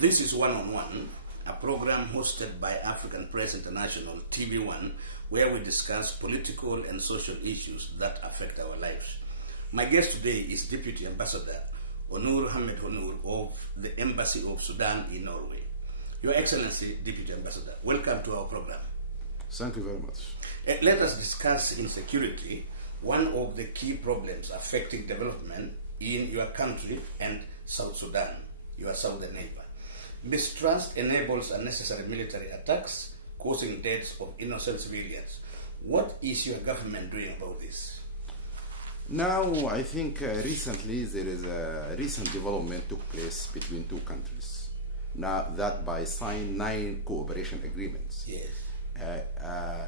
This is One on One, a program hosted by African Press International, TV1, where we discuss political and social issues that affect our lives. My guest today is Deputy Ambassador Onour Ahmed Onour of the Embassy of Sudan in Norway. Your Excellency, Deputy Ambassador, welcome to our program. Thank you very much. Let us discuss insecurity, one of the key problems affecting development in your country and South Sudan, your southern neighbor. Mistrust enables unnecessary military attacks, causing deaths of innocent civilians. What is your government doing about this? Now, I think recently there is a recent development took place between two countries. Now that by signing 9 cooperation agreements. Yes.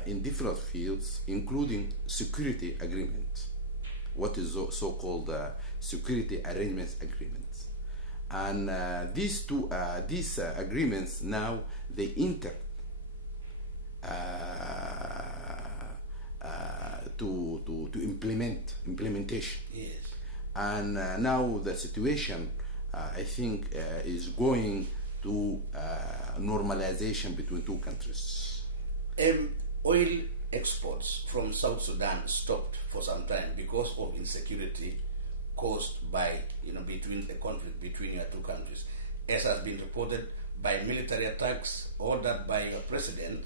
In different fields, including security agreement, what is so-called security arrangements agreements. And these agreements now they enter to implementation. Yes. And now the situation I think is going to normalization between two countries. Oil exports from South Sudan stopped for some time because of insecurity caused by between the conflict between your two countries, as has been reported by military attacks ordered by your president,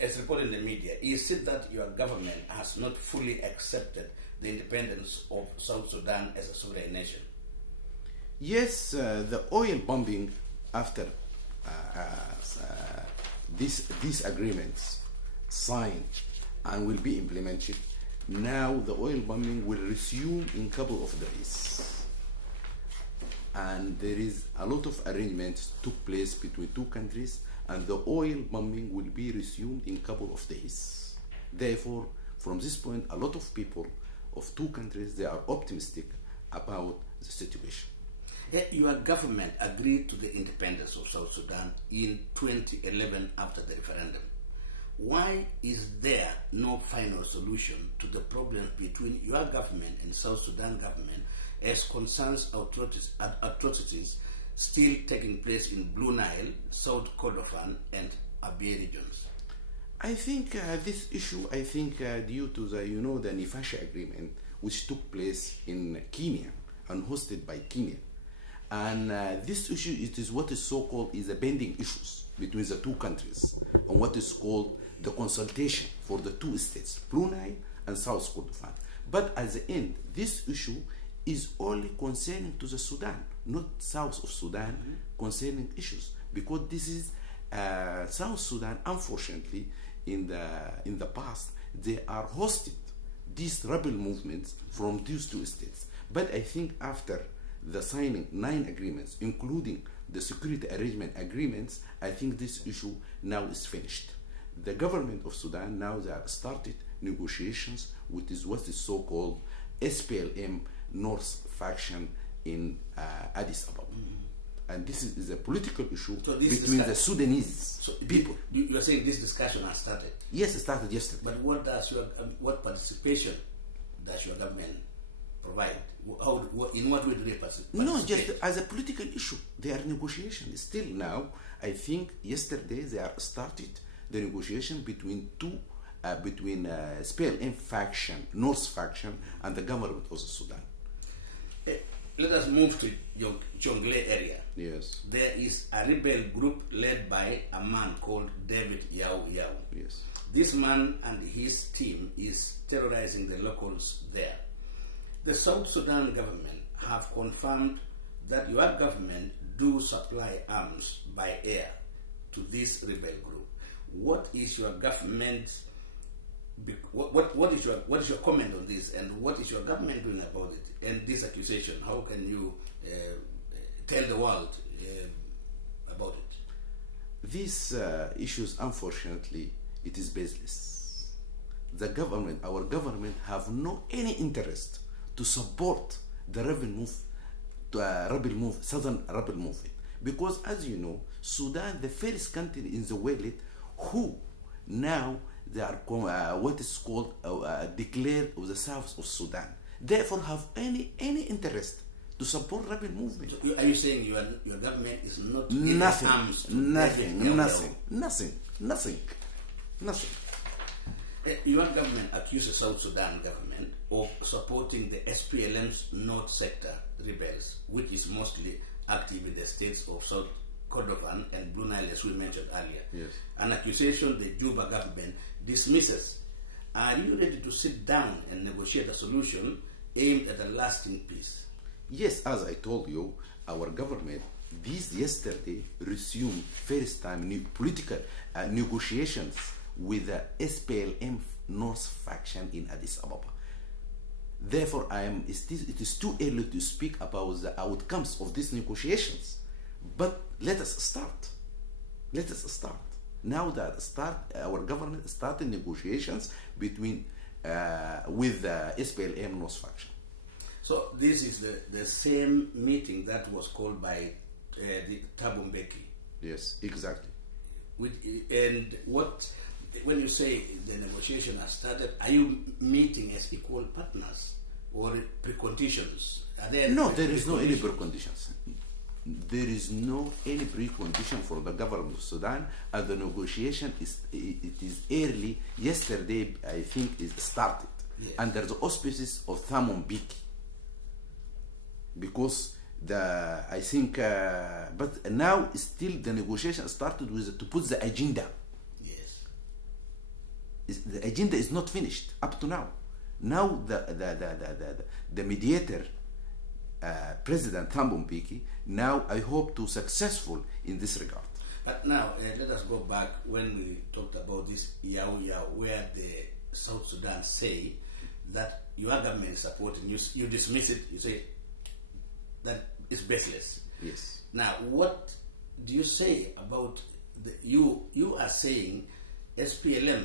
as reported in the media. Is it that your government has not fully accepted the independence of South Sudan as a sovereign nation? Yes, the oil bombing after these agreements signed and will be implemented. Now the oil bombing will resume in a couple of days, and there is a lot of arrangements took place between two countries, and the oil bombing will be resumed in a couple of days. Therefore, from this point, a lot of people of two countries, they are optimistic about the situation. Your government agreed to the independence of South Sudan in 2011 after the referendum. Why is there no final solution to the problems between your government and South Sudan government as concerns atrocities still taking place in Blue Nile, South Kordofan and Abyei regions? I think this issue, due to the the Nifasha agreement which took place in Kenya and hosted by Kenya. And this issue, it is what is so-called is a bending issues between the two countries and what is called the consultation for the two states, Blue Nile and South Kordofan. But at the end, this issue is only concerning to the Sudan, not South of Sudan concerning issues, because this is South Sudan. Unfortunately, in the past, they are hosted these rebel movements from these two states. But I think after the signing 9 agreements, including the security arrangement agreements, I think this issue now is finished. The government of Sudan now they have started negotiations with what is so-called SPLM North faction in Addis Ababa. And this is a political issue between the Sudanese people. You are saying this discussion has started? Yes, it started yesterday. But what participation does your government provide? In what way do they participate? No, just as a political issue. They are negotiations. Still now, I think yesterday they are started the negotiation between SPLM faction, North faction, and the government of Sudan. Let us move to your Jonglei area. Yes. There is a rebel group led by a man called David Yao Yao. Yes. This man and his team is terrorizing the locals there. The South Sudan government have confirmed that your government do supply arms by air to this rebel group. What is your government? What is your comment on this, and what is your government doing about it? And this accusation, how can you tell the world about it? These issues, unfortunately, it is baseless. The government, our government, have no any interest to support the southern rebel movement, because as you know, Sudan, the first country in the world who now they are what is called declared of the south of Sudan, therefore have any interest to support rebel movement. So are you saying your government is not Nothing, arms to nothing. Your government accuses South Sudan government of supporting the SPLM's North Sector rebels, which is mostly active in the states of South Kordofan and Blue Nile, as we mentioned earlier. Yes. An accusation the Juba government dismisses. Are you ready to sit down and negotiate a solution aimed at a lasting peace? Yes, as I told you, our government yesterday resumed first time political negotiations with the SPLM North faction in Addis Ababa. Therefore, it is too early to speak about the outcomes of these negotiations. But let us start. Let us start. Now that our government started negotiations between with the SPLM North faction. So this is the same meeting that was called by the Thabo Mbeki. Yes, exactly. And when you say the negotiation has started, are you meeting as equal partners or preconditions? No, there is no any preconditions. There is no any precondition for the government of Sudan, and the negotiation is early. Yesterday, I think, it started. Yes. Under the auspices of Thabo Mbeki. Because I think, but now still the negotiation started with to put the agenda. Yes. The agenda is not finished up to now. Now the mediator, President Thabo Mbeki, now I hope to successful in this regard. But now let us go back when we talked about this Yao, where the South Sudan say that your government is supporting you. You dismiss it. You say that is baseless. Yes. Now, what do you say about you are saying SPLM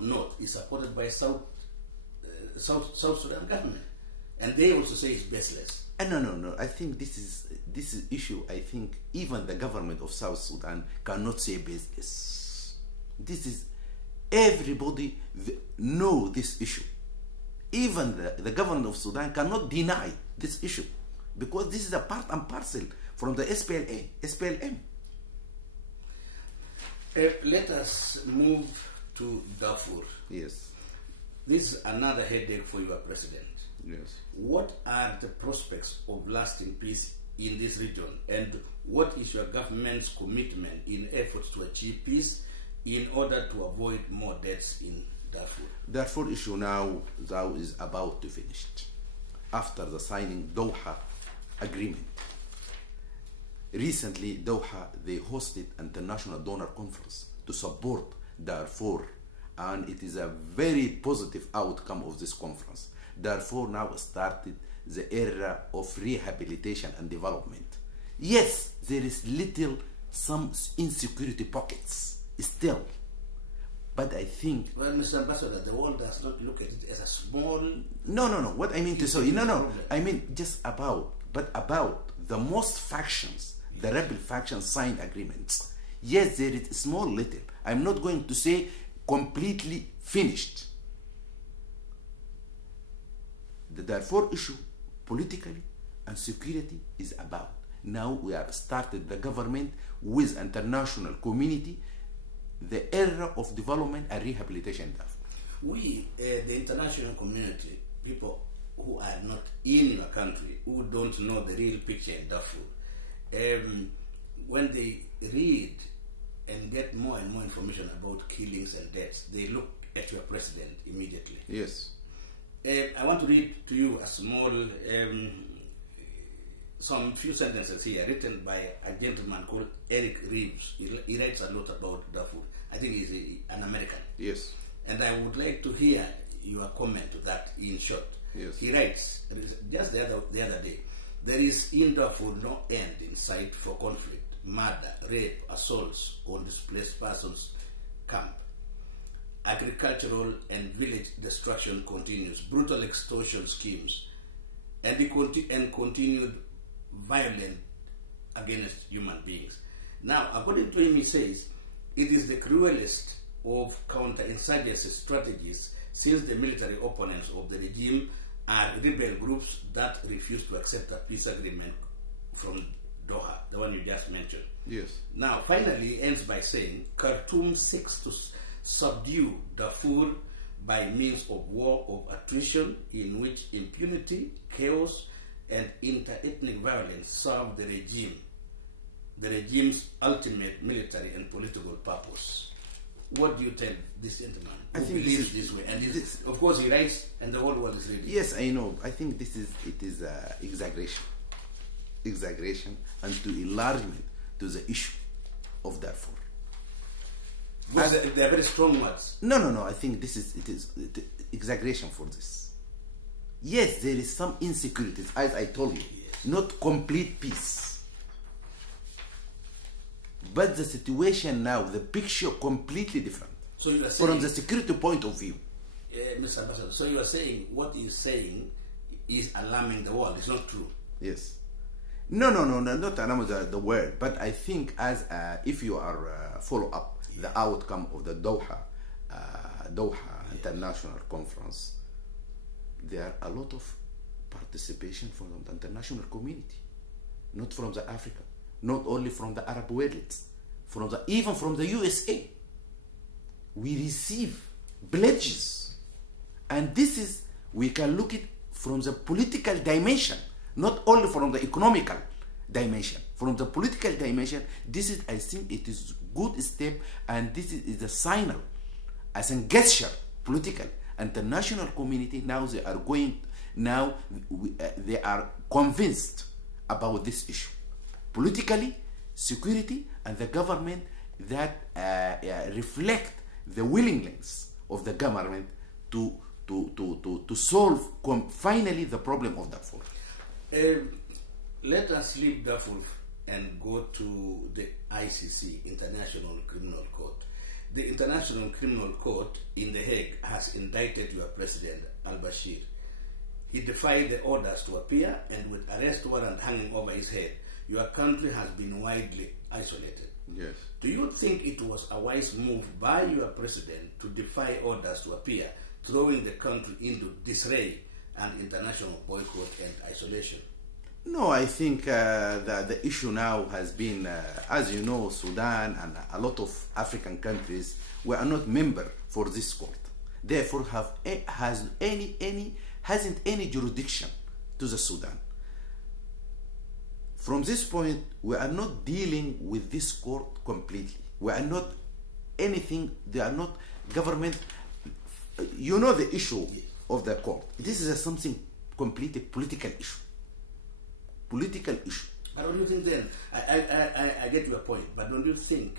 North is supported by South Sudan government, and they also say it's baseless. No. I think this is issue. I think even the government of South Sudan cannot say baseless. This is everybody know this issue. Even the government of Sudan cannot deny this issue, because this is a part and parcel from the SPLM. Let us move to Darfur. Yes. This is another headache for your president. Yes. What are the prospects of lasting peace in this region, and what is your government's commitment in efforts to achieve peace in order to avoid more deaths in Darfur? Darfur issue now is about to finish after the signing Doha agreement. Recently, Doha, they hosted international donor conference to support Darfur, and it is a very positive outcome of this conference. Darfur now started the era of rehabilitation and development. Yes, there is some insecurity pockets still, but I think... Well, Mr. Ambassador, the world does not look at it as a small... No. What I mean to say, I mean just about the most factions, the rebel factions signed agreements. Yes, there is small little. I'm not going to say completely finished. The Darfur issue, politically and security, is about. Now we have started the government with international community, the era of development and rehabilitation in Darfur. We, the international community, people who are not in your country, who don't know the real picture in Darfur, when they read and get more and more information about killings and deaths, they look at your president immediately. Yes. I want to read to you a small, some few sentences here written by a gentleman called Eric Reeves. He writes a lot about Darfur. I think he's an American. Yes. And I would like to hear your comment to that in short. Yes. He writes, just the other day, there is in Darfur no end in sight for conflict, murder, rape, assaults on displaced persons camp. Agricultural and village destruction continues, brutal extortion schemes, and continued violence against human beings. Now, according to him, he says, it is the cruelest of counterinsurgency strategies since the military opponents of the regime are rebel groups that refuse to accept a peace agreement from Doha, the one you just mentioned. Yes. Now, finally, he ends by saying, Khartoum seeks to subdue Darfur by means of war of attrition in which impunity, chaos, and inter-ethnic violence serve the regime's ultimate military and political purpose. What do you tell this gentleman who believes this way? And of course he writes and the whole world is reading. Yes, I know. I think it is exaggeration and to enlargement to the issue of Darfur. Because they are very strong words. No. I think it is exaggeration for this. Yes, there is some insecurities, as I told you, not complete peace. But the situation now, the picture completely different. So you are saying, from the security point of view. Mr. Ambassador, so you are saying what he is saying is alarming the world. It's not true. Yes. No, not alarming the world. But I think as if you are follow up the outcome of the Doha International Conference, there are a lot of participation from the international community, not from the Africa, not only from the Arab world, even from the USA. We receive pledges, and we can look at from the political dimension, not only from the economical dimension. From the political dimension, I think it is good step, and this is a signal, as a gesture, political, international community. Now they are going. Now they are convinced about this issue, politically, security, and the government that reflect the willingness of the government to solve finally the problem of Darfur. Let us leave Darfur and go to the ICC, International Criminal Court. The International Criminal Court in The Hague has indicted your President Al Bashir. He defied the orders to appear, and with arrest warrant hanging over his head, your country has been widely isolated. Yes. Do you think it was a wise move by your president to defy orders to appear, throwing the country into disarray and international boycott and isolation? No, I think that the issue now has been, as you know, Sudan and a lot of African countries were not member for this court. Therefore, hasn't any jurisdiction to the Sudan. From this point, we are not dealing with this court completely. We are not anything. They are not government. You know the issue of the court. This is something completely political issue. Political issue. But don't you think then, I get your point, but don't you think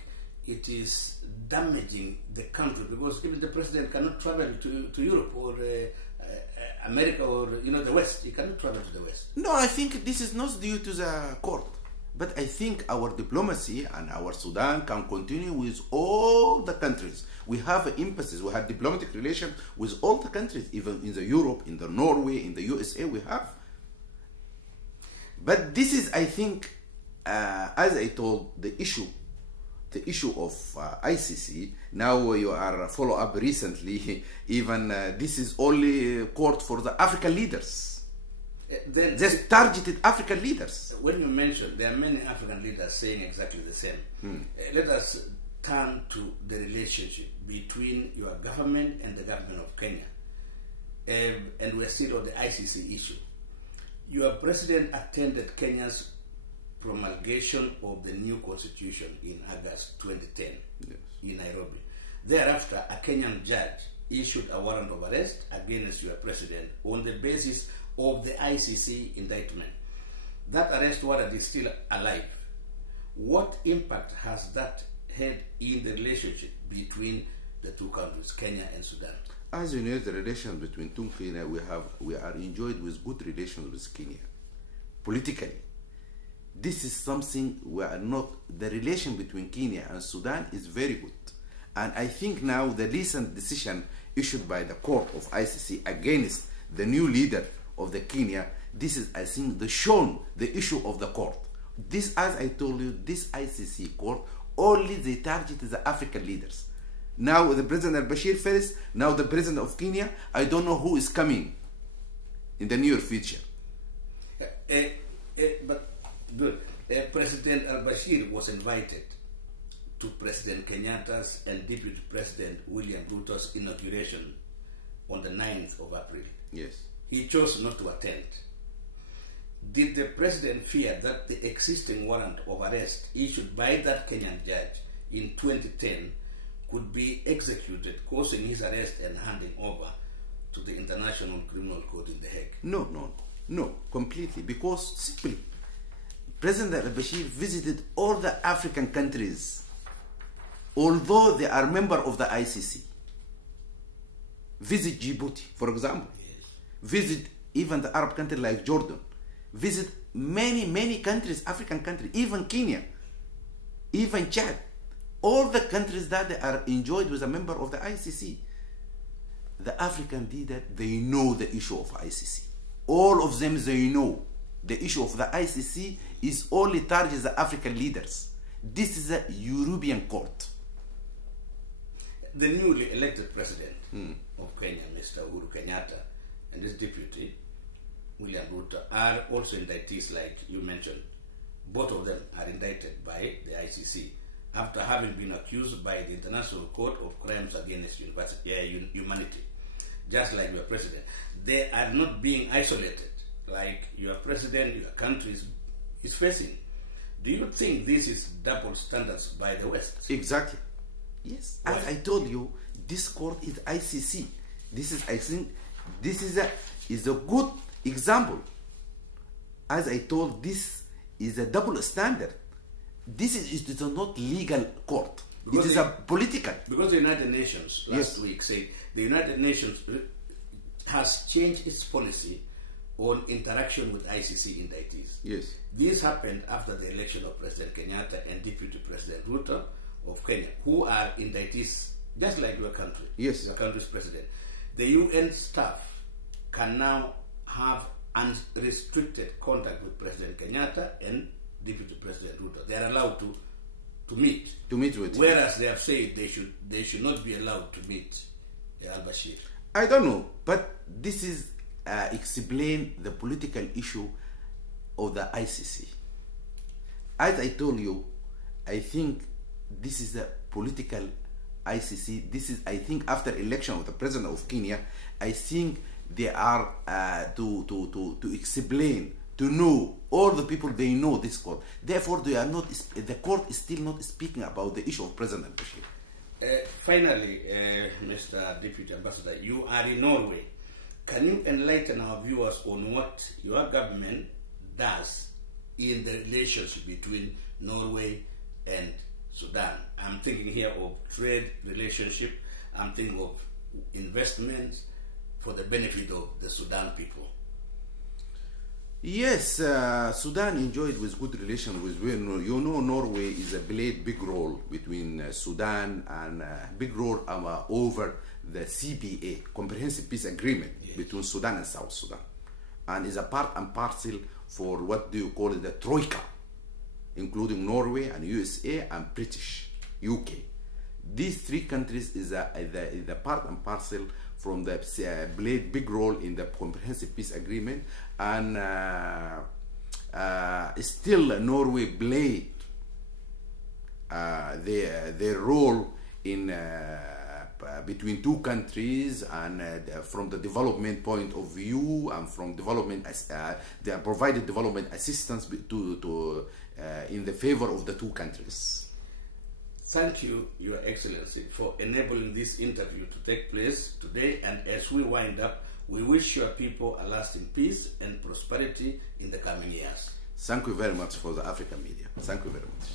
it is damaging the country? Because even the president cannot travel to Europe or America or the West. He cannot travel to the West. No, I think this is not due to the court. But I think our diplomacy and our Sudan can continue with all the countries. We have emphasis, we have diplomatic relations with all the countries, even in the Europe, in the Norway, in the USA, we have. But this is, I think, as I told, the issue of ICC. Now you are follow up recently. Even this is only court for the African leaders. Just targeted African leaders. When you mention, there are many African leaders saying exactly the same. Let us turn to the relationship between your government and the government of Kenya. And we're still on the ICC issue. Your president attended Kenya's promulgation of the new constitution in August 2010 in Nairobi. Thereafter, a Kenyan judge issued a warrant of arrest against your president on the basis of the ICC indictment. That arrest warrant is still alive. What impact has that had in the relationship between the two countries, Kenya and Sudan? As you know, the relations between two Kenya, we are enjoyed with good relations with Kenya. Politically, this is something we are not. The relation between Kenya and Sudan is very good, and I think now the recent decision issued by the court of ICC against the new leader of the Kenya. This is, I think, the issue of the court. This, as I told you, this ICC court only they target the African leaders. Now the President Al Bashir first, now the President of Kenya. I don't know who is coming in the near future. But good. President Al Bashir was invited to President Kenyatta's and Deputy President William Ruto's inauguration on the 9th of April. Yes. He chose not to attend. Did the president fear that the existing warrant of arrest issued by that Kenyan judge in 2010 could be executed, causing his arrest and handing over to the International Criminal Court in The Hague? No, completely. Because simply, President Al Bashir visited all the African countries, although they are member of the ICC. Visit Djibouti, for example. Yes. Visit even the Arab country like Jordan. Visit many countries, African countries, even Kenya, even Chad. All the countries that they are enjoyed with a member of the ICC. The African leader, they know the issue of ICC. All of them, they know the issue of the ICC is only targets the African leaders. This is a European court. The newly elected president of Kenya, Mr. Uhuru Kenyatta, and his deputy, William Ruto, are also indictees, like you mentioned. Both of them are indicted by the ICC after having been accused by the International Court of Crimes Against Humanity, just like your president. They are not being isolated like your president, your country is facing. Do you think this is double standards by the West? Exactly. Yes. Why? As I told you, this court is ICC. This is, I think, this is a good example. As I told, this is a double standard. This is, it is not legal court. Because it is a political. Because the United Nations last week said the United Nations has changed its policy on interaction with ICC indictees. Yes. This happened after the election of President Kenyatta and Deputy President Ruto of Kenya, who are indictees just like your country. Yes. Your country's president. The UN staff can now have unrestricted contact with President Kenyatta and Deputy President Ruto. They are allowed to meet. To meet with him. Whereas they have said they should not be allowed to meet Al Bashir. I don't know, but this is explain the political issue of the ICC. As I told you, I think this is a political ICC. This is, I think, after election of the president of Kenya, I think they are to explain, to know, all the people, they know this court. Therefore, they are not. The court is still not speaking about the issue of President Al Bashir. Finally, Mr. Deputy Ambassador, you are in Norway. Can you enlighten our viewers on what your government does in the relationship between Norway and Sudan? I'm thinking here of trade relationship. I'm thinking of investments for the benefit of the Sudan people. Yes, Sudan enjoyed with good relation with, you know, Norway is played big role between Sudan and big role over the CPA, Comprehensive Peace Agreement, between Sudan and South Sudan, and is a part and parcel for what do you call it, the Troika, including Norway and USA and British, UK. These three countries is the part and parcel from the played big role in the Comprehensive Peace Agreement, and still Norway played their role in between two countries, and from the development point of view, and from development, they are provided development assistance to in the favor of the two countries. Thank you, Your Excellency, for enabling this interview to take place today. And as we wind up, we wish your people a lasting peace and prosperity in the coming years. Thank you very much for the African media. Thank you very much.